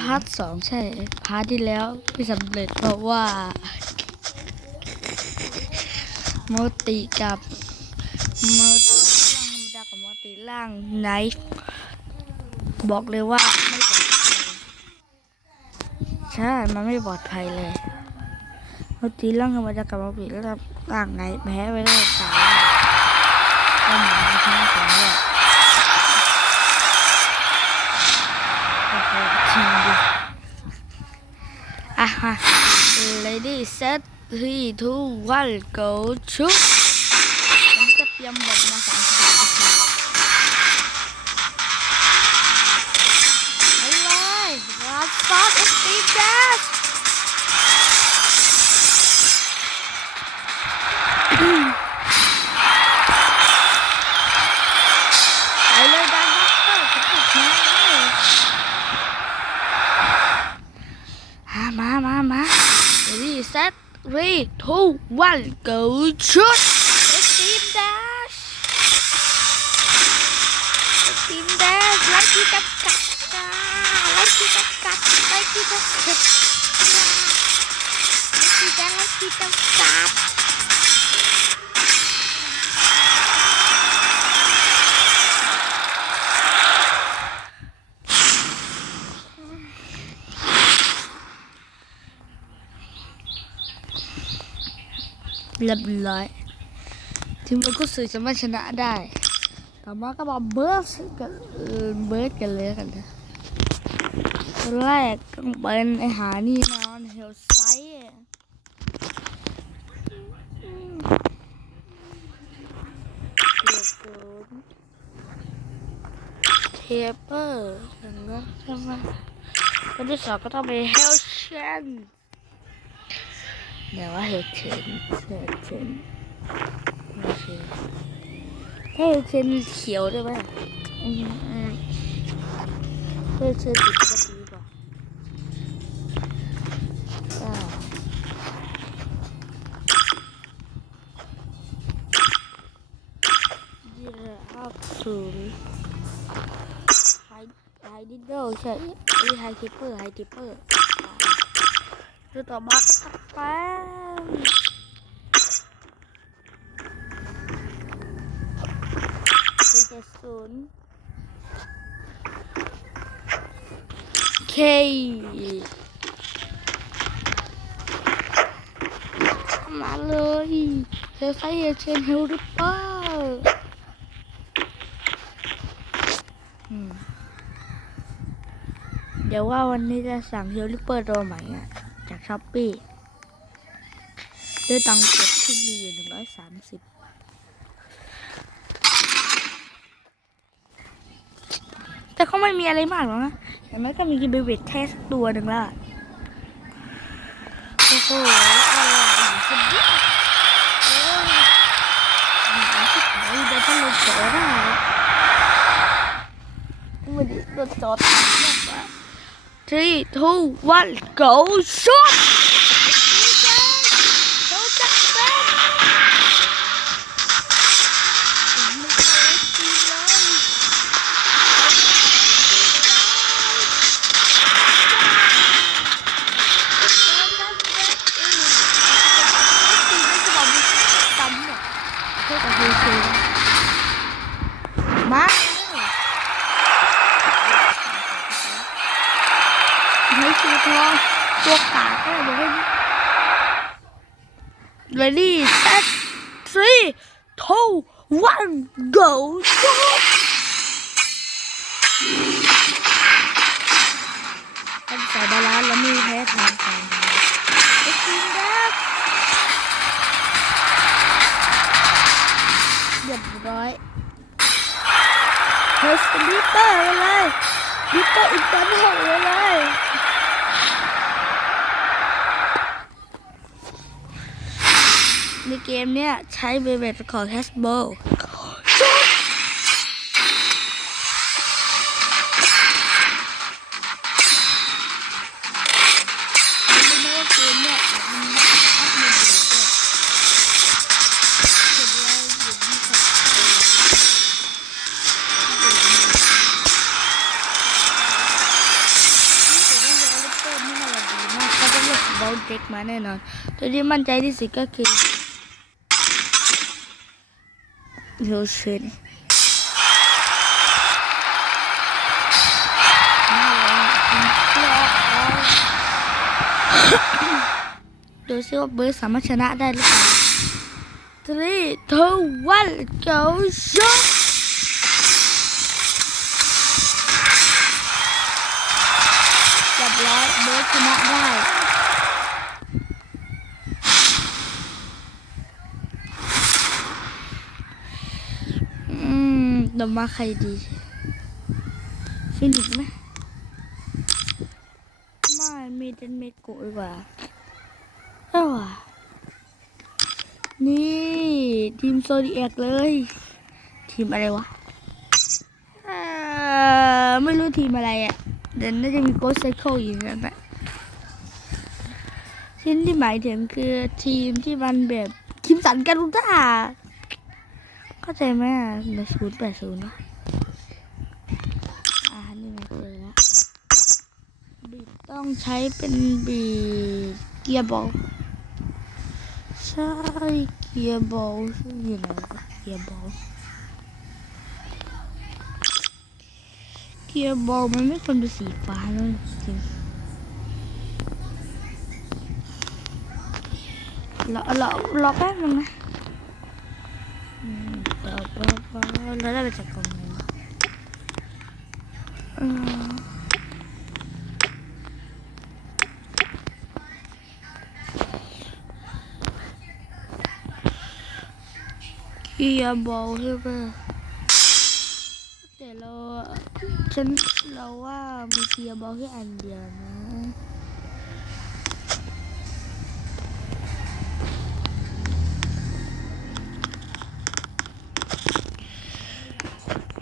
พาร์ทสองใช่ พาร์ทที่แล้วไม่สำเร็จเพราะว่า โมติกับโมติล่างธรรมดากับโมติล่างไนฟ์บอกเลยว่าไม่ปลอดภัยใช่ มันไม่ปลอดภัยเลยโมติล่างธรรมดากับโมติล่างไนฟ์แพ้ไปได้สาม Lady set three two one go shoot ผมจะเตรียมบทมาสามสิบนาทีไปเลยรัดฟอสเอ็กซ์ตีแจ๊สไปเลยดันบัสเตอร์จะถูกไหมอะมามามา Ready set three two one go shoot Extreme dash Extreme dash ไล่ที่จำกัดจ้าไล่ที่จำกัดไล่ที่จำกัดจ้าไล่ที่จำไล่ที่จำกัด เรียบร้อยทีมเราก็สื่อสามารถชนะได้ ต่อมาก็มาเบิร์สกันเบิร์สกันเลยกันนะตัวแรกต้องเป็นไอหานี่นอนเฮลไซเดือดเกินเทเปอร์อย่างนั้นใช่ไหมคนที่สองก็ต้องเป็นเฮลเชน เดี๋ยวว่าเฮลเชนเฮลเชนโอเฮลเชนเฮลเชนเขียวได้ไหมอืมอืมเฮลเชนติดก็ดีกว่าอ่ายีราฟศูนย์ไฮไฮดิดเดิลใช่ไฮคิปเปอร์ไฮคิปเปอร์ ตัวต่อมาก็ตัดแป้งสี่เจ็ดศูนย์เคมาเลยเธอใส่เชนเฮลริเปอร์เดี๋ยวว่าวันนี้จะสั่งเฮลิเปอร์ตัวใหม่อะ ช้อปปี้ด้วยตังค์เก็บที่มีอยู่หนึ่งร้อยสามสิบแต่ก็ไม่มีอะไรมากหรอกนะแต่มันก็มีกินเบเวทแค่สักตัวหนึ่งละโอ้โหอะไรสุดยอดโอ้ยหาที่ไหนเดินพัดลมโสได้ไม่ได้โดนจอด three two one go Shot! เฮสบิตเตอร์ไปเลยบิตเตอร์อินเตอร์เน็ตไปเลยในเกมเนี้ยใช้เบเบตของแฮสบอล น่นอน ตัวที่มั่นใจที่สุดก็คือโยเชนดูซิว่าเบิร์ดสามารถชนะได้หรือเปล่า three two one go shoot เรียบร้อยเบิร์ดชนะได้ อืมเดี๋ยวมาใครดีฟินิกซ์ไหมไม่มีเดนเมโกะดีกว่าเอ้าว่ะนี่ทีมโซดีแอกเลย ทีมอะไรวะเออไม่รู้ทีมอะไรอะเดี๋ยวน่าจะมีโกสไซเคิลอยู่นั่นแหละทีมที่หมายถึงคือทีมที่มันแบบคิมสันการุด้า เข้าใจไหมอะในศูนย์แปดศูนย์นะอ่านี่ไงเจอแล้วบีดต้องใช้เป็นบีดเกียร์บอลใช่เกียร์บอลอยู่ไหนเกียร์บอลเกียร์บอลมันไม่ควรเป็นสีฟ้าเลยจริงรอรอรอแป๊บนึงนะ เราเราได้ไปจากกล่องไหนวะเอ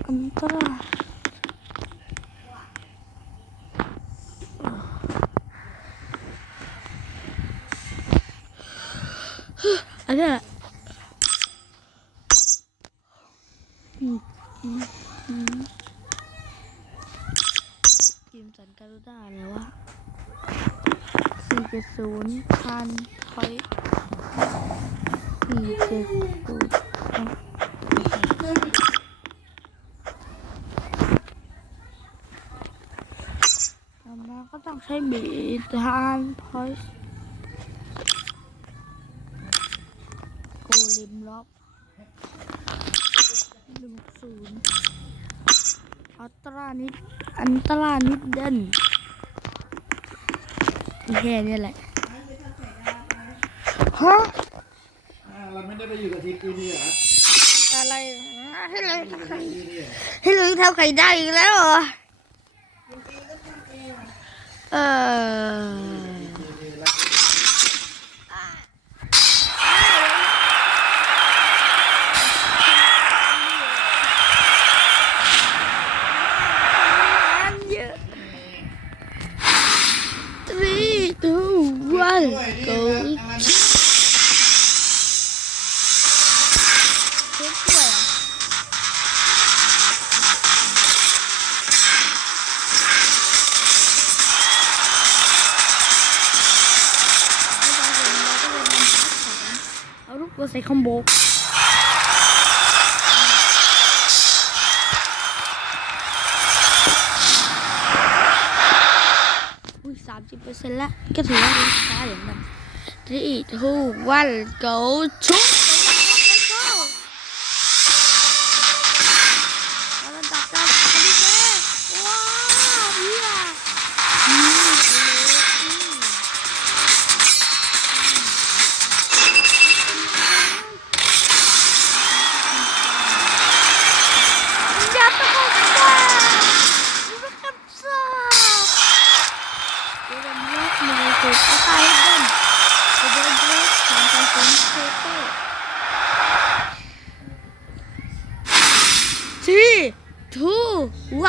กันเราว่ามีเกียร์บอลแค่อันเดียวนะอันตรายอันนี้แหละอืมอืมอืมกิมสันการุด้าอะไรวะสี่เจ็ดศูนย์พันพอยสี่เจ็ดศูนย์เอาต่อมาก็ต้อง ใช้บีทานพอยโกลิมล็อกหนึ่งศูนย์อัตรานิดอันตรานิดเด่นแค่นี้แหละฮะอ่าเราไม่ได้ไปอยู่กับทีมปีนี้เหรออะไรให้เลยให้เลยทำไข่ได้อีกแล้วเหรอ เเซ็นต์แล้วก็ถือว่าเป็นช้าอย่างนั้น three two one go ชุบเอา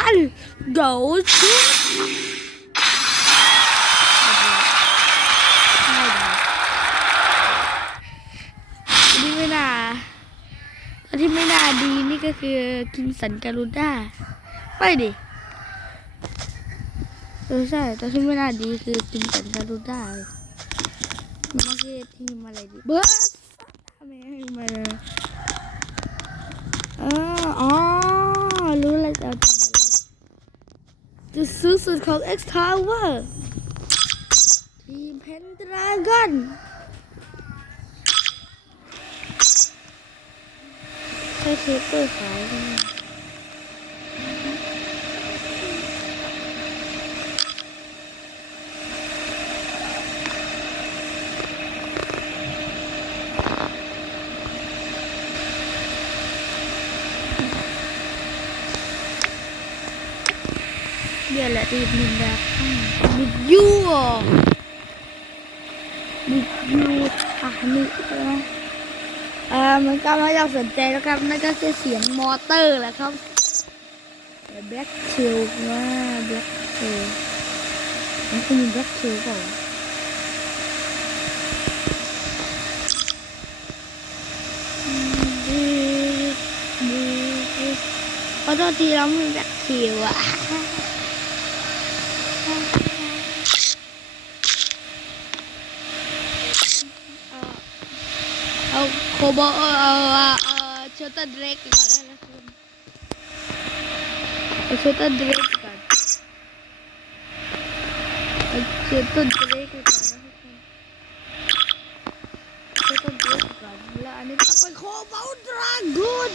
one go to นี่ไม่น่าตอนที่ไม่น่าดีนี่ก็คือกิมสันการุด้าไปดิเออใช่ตอนที่ไม่น่าดีคือกิมสันการุด้ามันคือทีมอะไรดิเบอร์ทำไมมาเลยออ๋อ รู้อะไรจะจุดสูงสุดของ X Tower ทีมเพนดราก้อนใช้เทปเปอร์ขาย และดีมินดาบิดยูบิดยูอะนี่เอ่ามันก็ไม่ต้องสนใจแล้วครับนั่นก็คือเสียงมอเตอร์แหละครับแบล็กเชลว่าแบล็กเชลมันคือมีแบล็กเชลเปล่าขอโทษทีเราไม่แบล็กเชลอะ bobo छोटा ड्रेक छोटा ड्रेक का छोटा ड्रेक छोटा ड्रेक का बोला अनिता पर खो बहुत dragon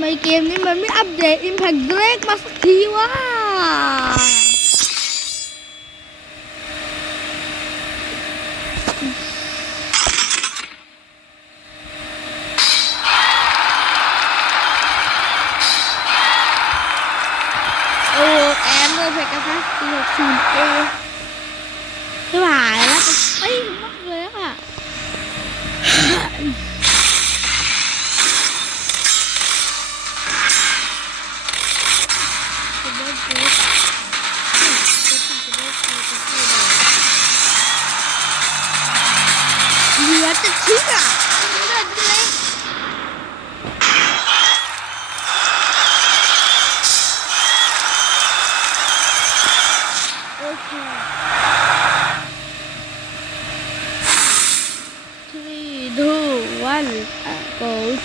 ในเกมนี้มันไม่อัปเดต Impact Drake มาสักทีว่า three, two, one, go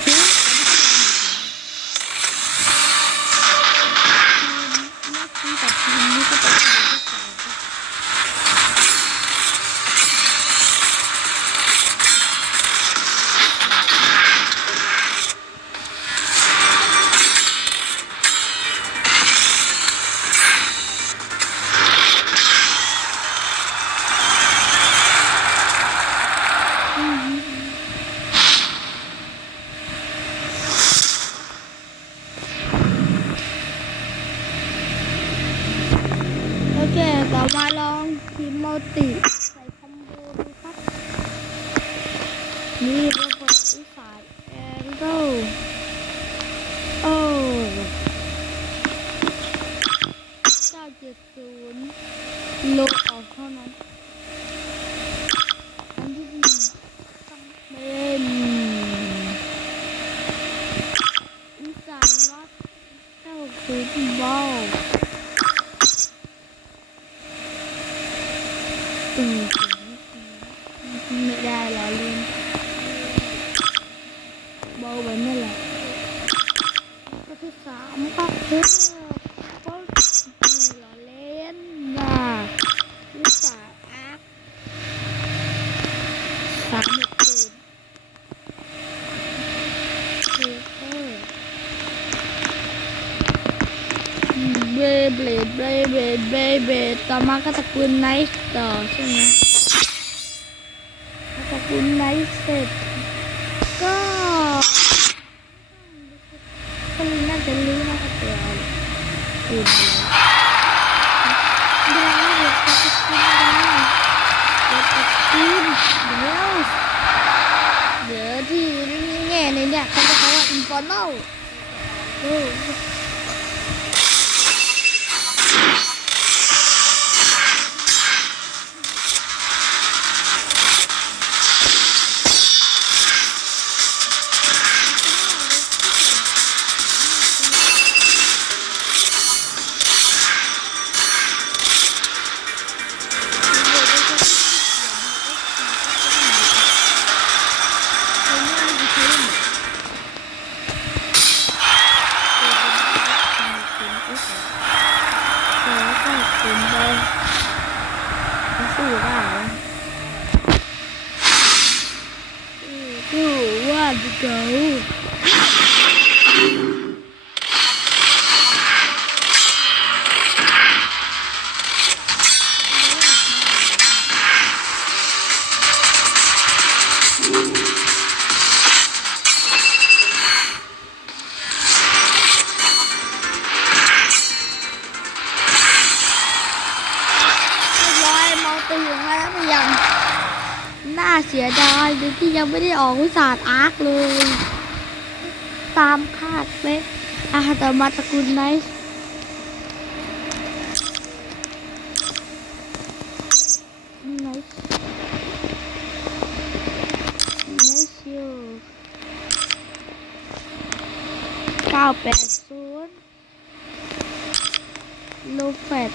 ศูนย์ลบ ต่อมาก็ตะกุนไนท์ต่อใช่ไหมตะกุนไนท์เสร็จ ก็คนน่าจะรู้นะครับเดี๋ยวอืนเดี๋ยวเดี๋นเดี๋ยวตะกุนเดี๋ยวเดี๋ยวที่แง่ในเนี่ยเขาจะเขาว่าอินฟอร์นอลังไม่ได้ออกวิสาดอาร์คเลย ตามคาดไหมอาแต่มาตะกุลไหมไหนไหนชิวเก้าแปดศูนย์ลูแฟด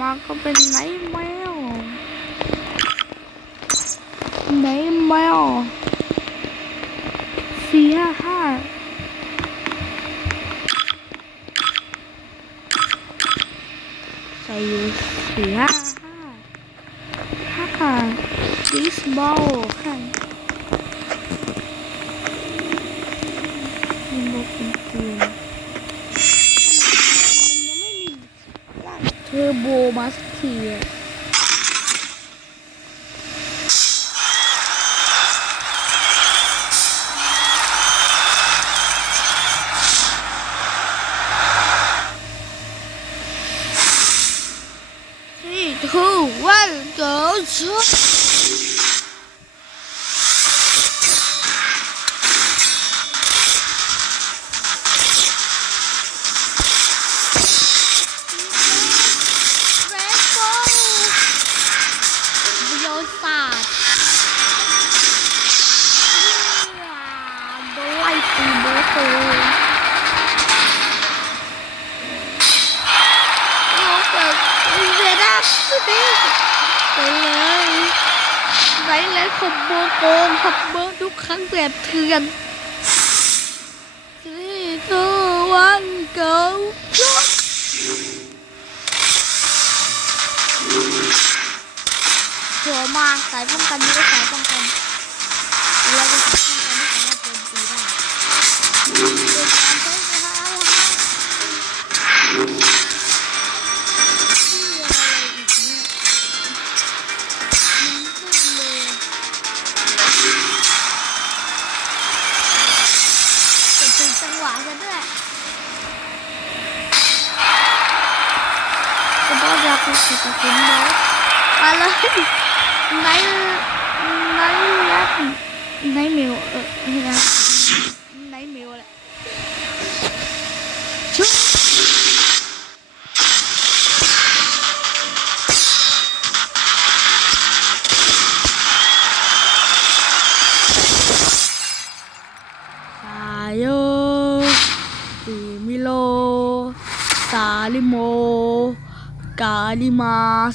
มาก็เป็นไนท์แมวไนท์แมวสี่ห้าห้ใส่อยู่สี่ห้าห้าห้าดิสบอล 屁耶、Paalam.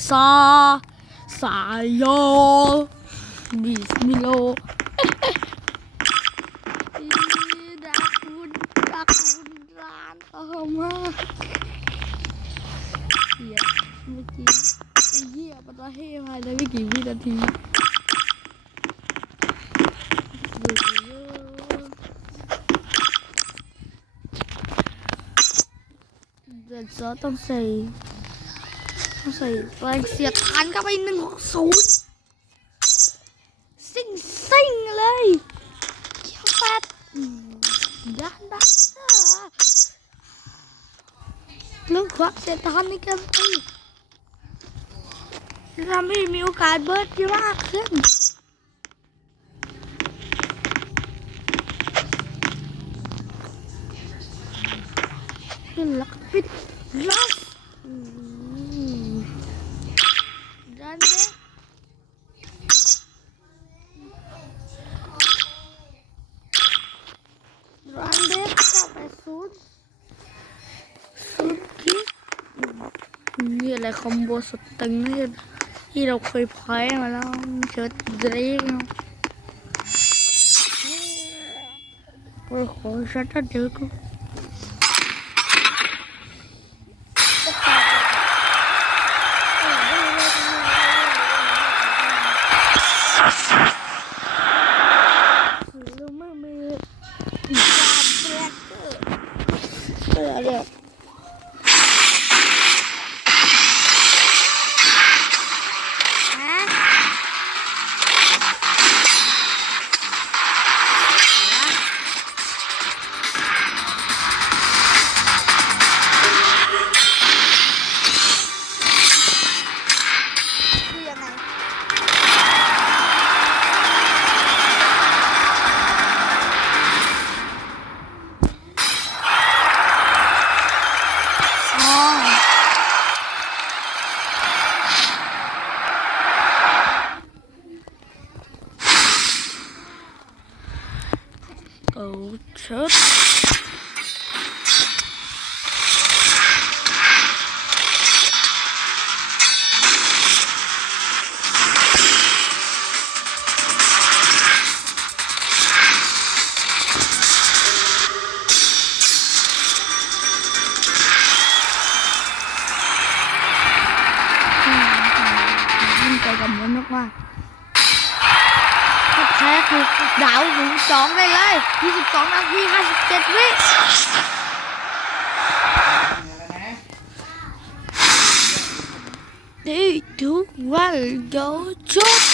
xa xa yo bismillah không ha dạ một chị dạ bắt đầu heo hai đứa cái kỳ đã thì giờ gió tông xì ส่ต้องใส่แรงเสียดทานเข้าไปหนึ่งศูนย์ซิ่งซิ่งเลยเกี่ยวแปดอืมด้านด้านอะเรื่องความเสียดทานในเกมตีทำให้มีโอกาสเบิร์ดเยอะมากขึ้นขึ้นแล้วก็ปิดลัส ดันเด็กรันเด็กกลับไปศูนย์ศูนย์คิกนี่อะ มั่นใจกับมันมากๆถ้าแพ้คือดาวหูสองได้เลย22นาที57วิ Three, two, one, go, shoot! I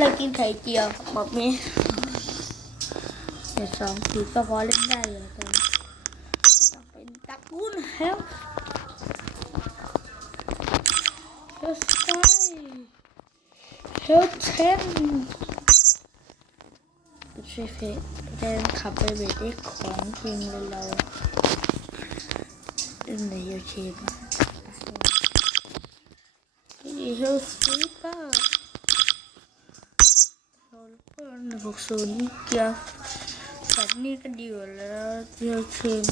เรากินไข่เจียวแบบนี้เดี๋ยวสองทีก็พอเล่นได้อยู่ตอนต้องเป็นตะกูลเฮลเฮลสไตเฮลเทนช่วยเพจเดินขับไปเบรกของทีมเลยเราเล่นในยูทีมนี่เกศูนย์เกียร์ฝันนี้ก็ดีอยู่แล้วเดียวเชม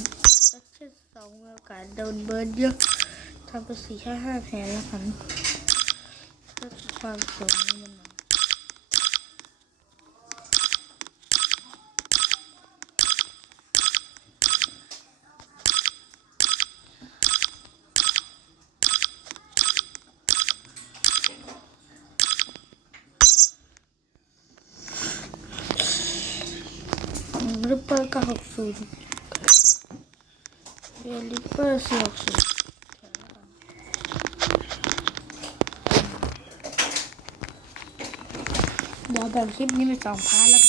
สักเช่นสองโอกาสโดนเบิร์ดเยอะทำไปสี่แค่ห้าแผลแล้วคันก็ความสม อร์ก็หกศูนย์เรียนลิเปอร์สี่หกศูนเดี๋ยวแบ่งคลิปนี้เป็นสองพาร์ทแล้ว